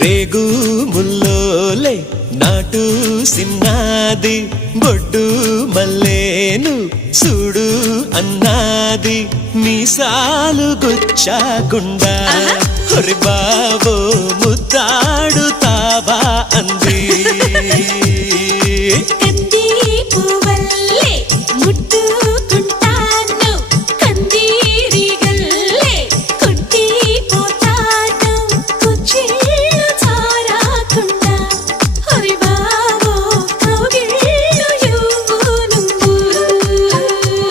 రేగు ముల్లోలే నాటు సిన్నాది బొడ్డు మల్లేను చూడు అన్నాది మీసాలు గుచ్చాకుండా హరి బాబో ముద్దాడుతావా